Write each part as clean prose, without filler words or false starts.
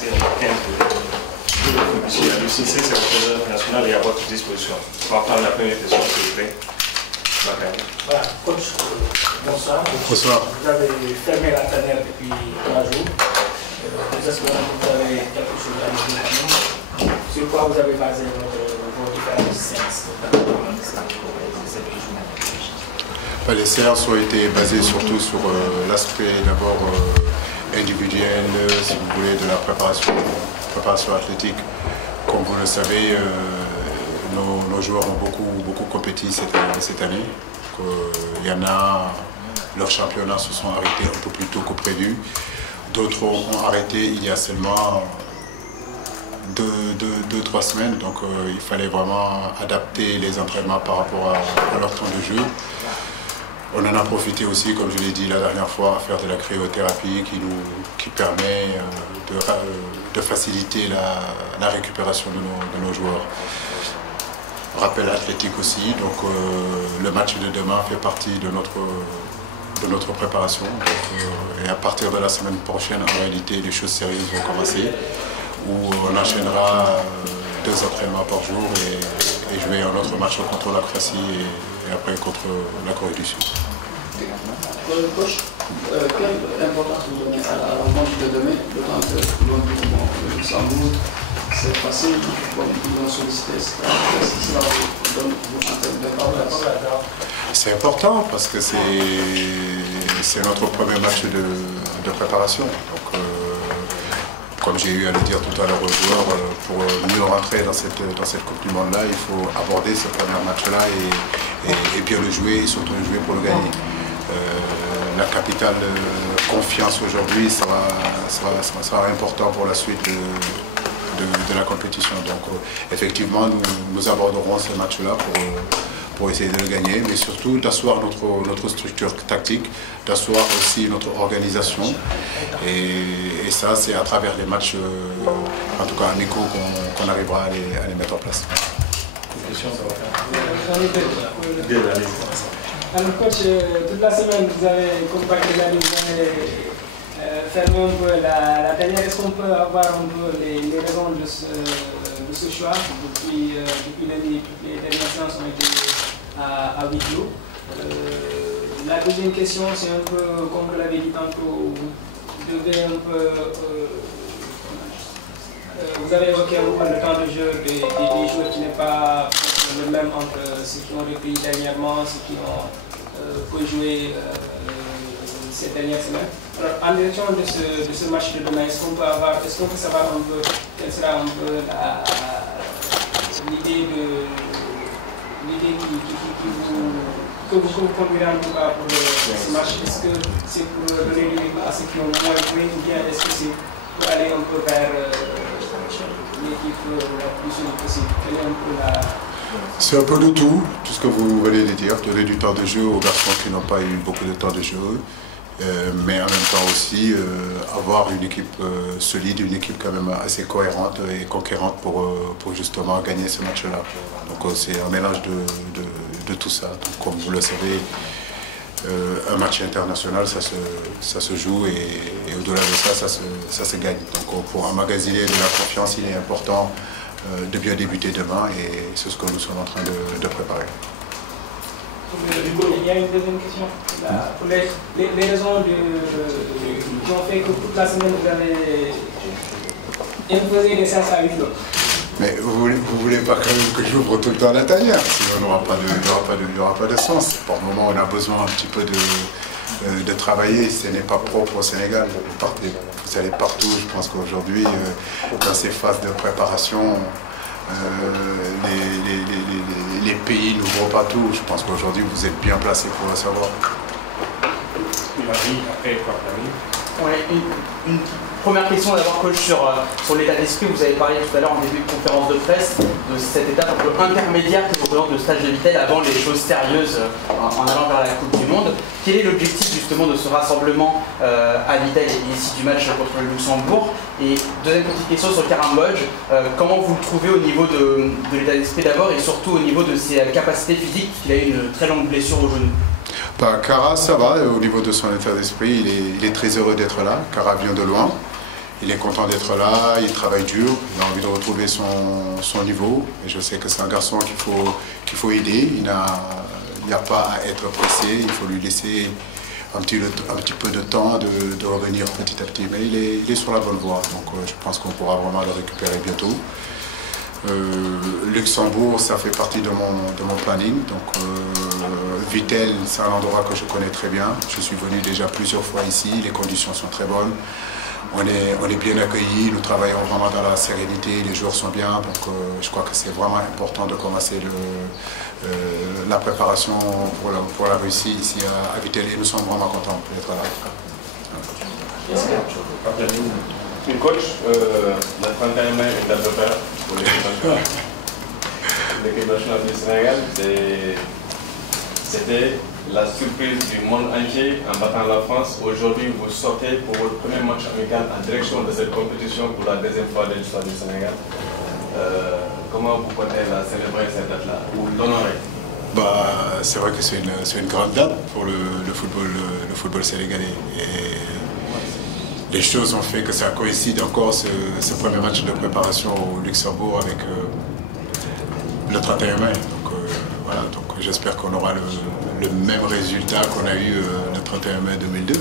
commencer en 15 de compétition. Il y a le CC, c'est le président national et à votre disposition. On va prendre la première question, s'il vous plaît. Voilà, coach, bonsoir. Bonsoir. Vous avez fermé la tanière depuis 3 jours. Nous espérons que vous avez quelque chose à nous dire. Sur quoi vous avez basé vos différentes séances Les séances ont été basées surtout sur l'aspect d'abord individuel, si vous voulez, de la préparation athlétique. Comme vous le savez, nos joueurs ont beaucoup compéti cette année. Il y en a, leurs championnats se sont arrêtés un peu plus tôt que prévu. D'autres ont arrêté il y a seulement 2-3 semaines. Donc il fallait vraiment adapter les entraînements par rapport à leur temps de jeu. On en a profité aussi, comme je l'ai dit la dernière fois, à faire de la cryothérapie qui permet de faciliter la récupération de nos joueurs. Rappel athlétique aussi, donc le match de demain fait partie de notre préparation. Et à partir de la semaine prochaine, en réalité, les choses sérieuses vont commencer, où on enchaînera 2 entraînements par jour et jouer un autre match contre la Croatie et après contre la Corée du Sud. Coach, quelle importance vous donnez à la rencontre de demain, d'autant que le Luxembourg s'est passé, ils ont sollicité, qu'est-ce que cela vous donne en termes d'importance? C'est important parce que c'est notre premier match de préparation. Donc, comme j'ai eu à le dire tout à l'heure aux joueurs, pour mieux rentrer dans cette Coupe du Monde-là, il faut aborder ce premier match-là et bien le jouer et surtout le jouer pour le gagner. La capitale confiance aujourd'hui sera important pour la suite de la compétition. Donc effectivement, nous aborderons ce match-là pour essayer de le gagner, mais surtout d'asseoir notre structure tactique, d'asseoir aussi notre organisation. Et ça, c'est à travers les matchs, en tout cas amicaux, qu'on arrivera à les mettre en place. Alors coach, toute la semaine vous avez, comme par vous avez fermé un peu la tanière. Est-ce qu'on peut avoir un peu les raisons de ce choix? Depuis lundi, toutes les dernières séances ont été à huis clos. La deuxième question, c'est un peu, comme vous l'avez dit tantôt, vous devez un peu... vous avez évoqué un peu le temps de jeu des joueurs qui n'est pas le même entre ceux qui ont repris dernièrement, ceux qui ont pu jouer ces dernières semaines. Alors, en direction de ce match de demain, est-ce qu'on peut savoir un peu quelle sera un peu l'idée que vous conduirez en tout cas pour ce match? Est-ce que c'est pour donner du rythme à ceux qui ont moins joué ou bien est-ce que c'est pour aller un peu vers l'équipe la plus solide possible? Quelle est un peu la... C'est un peu de tout ce que vous venez de dire, donner du temps de jeu aux garçons qui n'ont pas eu beaucoup de temps de jeu, mais en même temps aussi avoir une équipe solide, une équipe quand même assez cohérente et conquérante pour justement gagner ce match-là. Donc c'est un mélange de tout ça. Donc, comme vous le savez, un match international, ça se joue et au-delà de ça, ça se gagne. Donc pour emmagasiner de la confiance, il est important de bien débuter demain et c'est ce que nous sommes en train de préparer. Il y a une deuxième question. Pour les raisons qui ont fait que toute la semaine vous avez imposé des séances à huis clos. Mais vous voulez pas quand même que j'ouvre tout le temps la tanière, sinon il n'y aura pas de sens. Pour le moment, on a besoin un petit peu de travailler, ce n'est pas propre au Sénégal. Vous allez partout, je pense qu'aujourd'hui, dans ces phases de préparation, les pays n'ouvrent pas tout. Je pense qu'aujourd'hui, vous êtes bien placé pour le savoir. Une première question d'abord, coach, sur l'état d'esprit. Vous avez parlé tout à l'heure en début de conférence de presse de cette étape un peu intermédiaire qui représente le stage de Vittel avant les choses sérieuses en allant vers la Coupe du Monde. Quel est l'objectif justement de ce rassemblement à Vittel et ici du match contre le Luxembourg? Et deuxième petite question sur Karambodj, comment vous le trouvez au niveau de l'état d'esprit d'abord et surtout au niveau de ses capacités physiques, puisqu'il a eu une très longue blessure au genou? Kara, ça va, au niveau de son état d'esprit, il est très heureux d'être là. Kara vient de loin. il est content d'être là, il travaille dur, il a envie de retrouver son niveau. Et je sais que c'est un garçon qu'il faut aider. Il n'y a pas à être pressé, il faut lui laisser un petit peu de temps de revenir petit à petit. Mais il est sur la bonne voie, donc je pense qu'on pourra vraiment le récupérer bientôt. Luxembourg, ça fait partie de mon planning. Donc Vittel, c'est un endroit que je connais très bien. Je suis venu déjà plusieurs fois ici, les conditions sont très bonnes. On est bien accueillis, nous travaillons vraiment dans la sérénité, les joueurs sont bien, donc je crois que c'est vraiment important de commencer la préparation pour la Russie ici à Vittel et nous sommes vraiment contents d'être là. Une coach, la 31 mai est date de fer pour l'équipe nationale du Sénégal. C'était la surprise du monde entier en battant la France. Aujourd'hui, vous sortez pour votre premier match amical en direction de cette compétition pour la deuxième fois de l'histoire du Sénégal. Comment vous comptez la célébrer cette date-là ou l'honorer? C'est vrai que c'est une grande date pour le football sénégalais. Et les choses ont fait que ça coïncide encore ce premier match de préparation au Luxembourg avec le 31 mai. Voilà, donc j'espère qu'on aura le même résultat qu'on a eu le 31 mai 2002. Et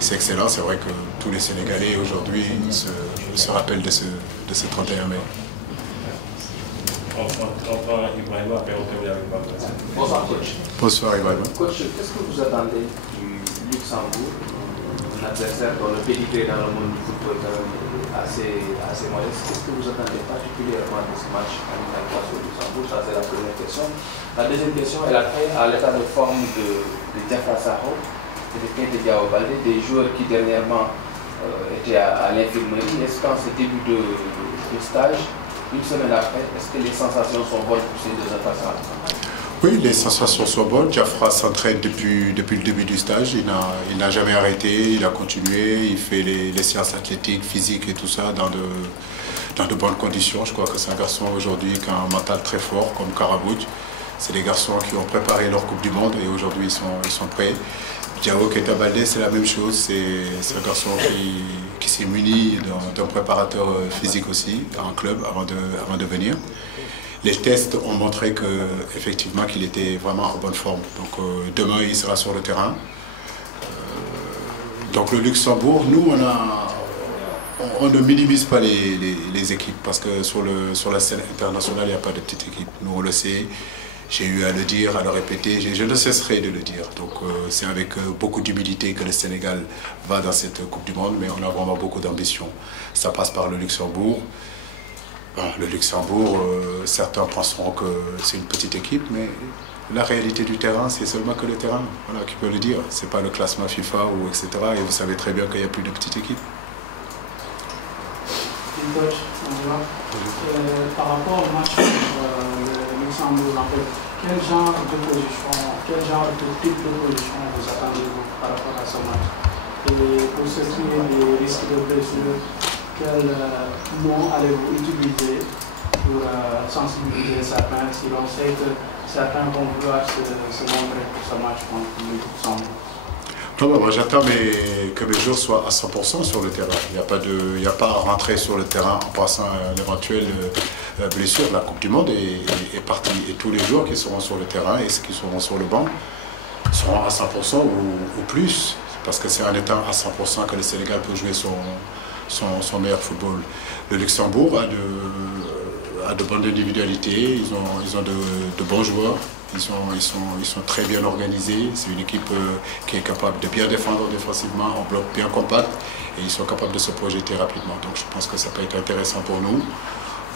c'est excellent, c'est vrai que tous les Sénégalais aujourd'hui se rappellent de ce 31 mai. Bonsoir coach. Bonsoir Ibrahim. Coach, qu'est-ce que vous attendez du Luxembourg, un adversaire dont le pédigré dans le monde du football est quand même assez modeste? Qu'est-ce que vous attendez particulièrement de ce match amical face au Luxembourg? Ça c'est la première question. La deuxième question, elle a trait à l'état de forme de Diafra Sakho et de Keita Diao Baldé, des joueurs qui dernièrement étaient à l'infirmerie. Est-ce qu'en ce début de stage, une semaine après, est-ce que les sensations sont bonnes pour ces deux attaquants? Oui, les sensations sont bonnes. Diafra s'entraîne depuis le début du stage. Il n'a jamais arrêté, il a continué, il fait les séances athlétiques, physiques et tout ça dans de bonnes conditions. Je crois que c'est un garçon aujourd'hui qui a un mental très fort, comme Karabouch. C'est des garçons qui ont préparé leur Coupe du Monde et aujourd'hui ils sont prêts. Diao Keita Baldé, c'est la même chose. C'est un garçon qui s'est muni d'un préparateur physique aussi, en club, avant de venir. Les tests ont montré qu'effectivement qu'il était vraiment en bonne forme. Donc demain, il sera sur le terrain. Donc le Luxembourg, nous, on ne minimise pas les équipes parce que sur la scène internationale, il n'y a pas de petite équipe. Nous, on le sait. J'ai eu à le dire, à le répéter, je ne cesserai de le dire. Donc c'est avec beaucoup d'humilité que le Sénégal va dans cette Coupe du Monde, mais on a vraiment beaucoup d'ambition. Ça passe par le Luxembourg. Le Luxembourg, certains penseront que c'est une petite équipe, mais la réalité du terrain, c'est seulement que le terrain, voilà, qui peut le dire. Ce n'est pas le classement FIFA ou etc. Et vous savez très bien qu'il n'y a plus de petites équipes. Coach, par rapport au match le Luxembourg, en fait, quel genre de type de position vous attendez par rapport à ce match? Et pour ce qui est des risques de blessure, quel mot allez-vous utiliser pour sensibiliser certains, si l'on sait que certains vont vouloir se montrer pour ce match contre le Luxembourg? Moi, j'attends que mes joueurs soient à 100% sur le terrain. Il n'y a pas à rentrer sur le terrain en passant à l'éventuelle blessure. La Coupe du Monde est partie. Et tous les joueurs qui seront sur le terrain et ceux qui seront sur le banc seront à 100% ou plus. Parce que c'est en étant à 100% que le Sénégal peut jouer son meilleur football. Le Luxembourg a de bonnes individualités, ils ont de bons joueurs. Ils sont très bien organisés. C'est une équipe qui est capable de bien défendre défensivement, en bloc bien compact, et ils sont capables de se projeter rapidement. Donc je pense que ça peut être intéressant pour nous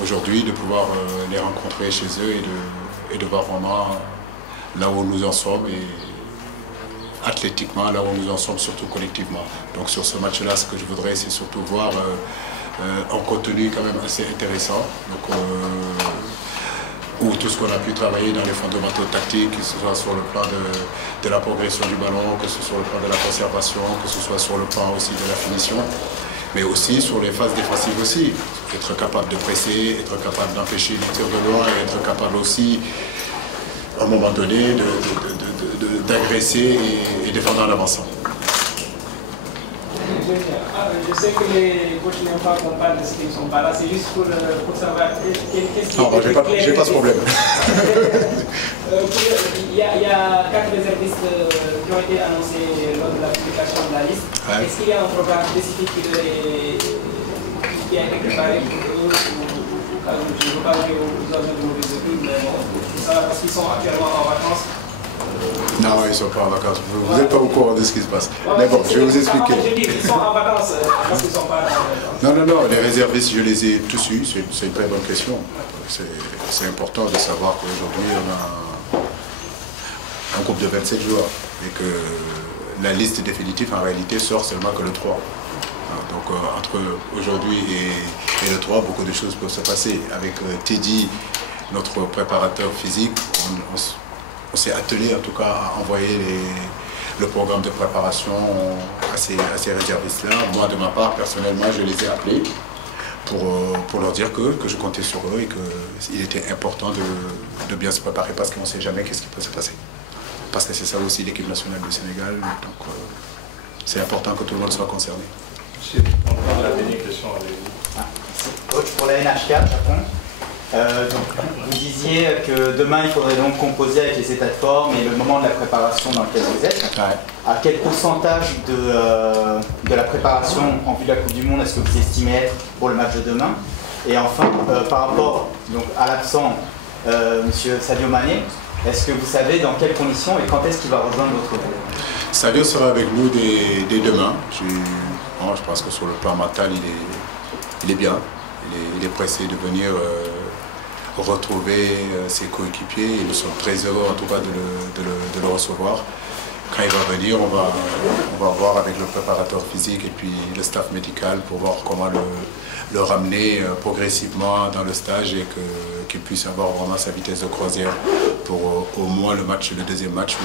aujourd'hui de pouvoir les rencontrer chez eux et de voir vraiment là où nous en sommes et athlétiquement là où nous en sommes, surtout collectivement. Donc sur ce match-là, ce que je voudrais, c'est surtout voir un contenu quand même assez intéressant. Donc, où tout ce qu'on a pu travailler dans les fondamentaux tactiques, que ce soit sur le plan de la progression du ballon, que ce soit sur le plan de la conservation, que ce soit sur le plan aussi de la finition, mais aussi sur les phases défensives aussi. Être capable de presser, être capable d'empêcher les tirs de loin, et être capable aussi, à un moment donné, d'agresser et défendre en avançant. Je sais que les coachs n'aiment pas qu'on parle de ce qui ne sont pas là, c'est juste pour savoir qu'est-ce qui non, j'ai pas ce problème. Il y a 4 réservistes qui ont été annoncés lors de la publication de la liste. Ouais. Est-ce qu'il y a un programme spécifique qui a été préparé pour eux je ne veux pas dire aux hommes de mauvais équipes, mais bon, parce qu'ils sont actuellement en vacances. Non, ils ne sont pas en vacances. Vous n'êtes pas au courant de ce qui se passe. Ouais, mais bon, je vais vous expliquer. Ils sont en vacances parce qu'ils ne sont pas en vacances. Non, les réservistes, je les ai tous eus. C'est une très bonne question. C'est important de savoir qu'aujourd'hui, on a un groupe de 27 joueurs et que la liste définitive, en réalité, sort seulement que le 3. Donc, entre aujourd'hui et le 3, beaucoup de choses peuvent se passer. Avec Teddy, notre préparateur physique, on s'est attelé en tout cas à envoyer le programme de préparation à ces réservistes-là. Moi, de ma part, personnellement, je les ai appelés pour leur dire que je comptais sur eux et qu'il était important de bien se préparer parce qu'on ne sait jamais qu'est-ce qui peut se passer. Parce que c'est ça aussi l'équipe nationale du Sénégal. Donc, c'est important que tout le monde soit concerné. Monsieur, on prend la dernière question avec vous. Coach, pour la NH4, donc, vous disiez que demain il faudrait donc composer avec les états de forme et le moment de la préparation dans lequel vous êtes. Ouais. À quel pourcentage de la préparation en vue de la Coupe du Monde est-ce que vous estimez être pour le match de demain? Et enfin, par rapport donc, à l'absent Monsieur Sadio Mané, est-ce que vous savez dans quelles conditions et quand est-ce qu'il va rejoindre votre groupe? Sadio sera avec nous dès demain. Je pense que sur le plan mental, il est bien. Il est pressé de venir retrouver ses coéquipiers et nous sommes très heureux en tout cas de le recevoir. Quand il va venir, on va voir avec le préparateur physique et puis le staff médical pour voir comment le ramener progressivement dans le stage et qu'il puisse avoir vraiment sa vitesse de croisière pour au moins le deuxième match ou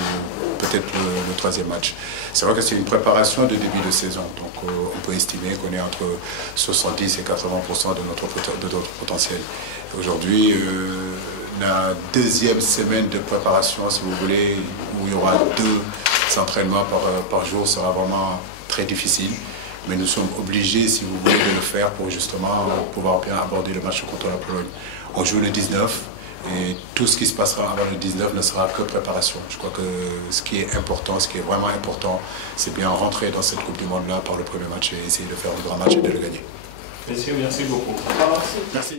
peut-être le troisième match. C'est vrai que c'est une préparation de début de saison, donc on peut estimer qu'on est entre 70 et 80% de notre potentiel. Aujourd'hui, la deuxième semaine de préparation, si vous voulez, où il y aura 2 entraînements par jour, sera vraiment très difficile. Mais nous sommes obligés, si vous voulez, de le faire pour justement pouvoir bien aborder le match contre la Pologne. On joue le 19 et tout ce qui se passera avant le 19 ne sera que préparation. Je crois que ce qui est important, ce qui est vraiment important, c'est bien rentrer dans cette Coupe du Monde-là par le premier match et essayer de faire le grand match et de le gagner. Messieurs, merci beaucoup. Merci.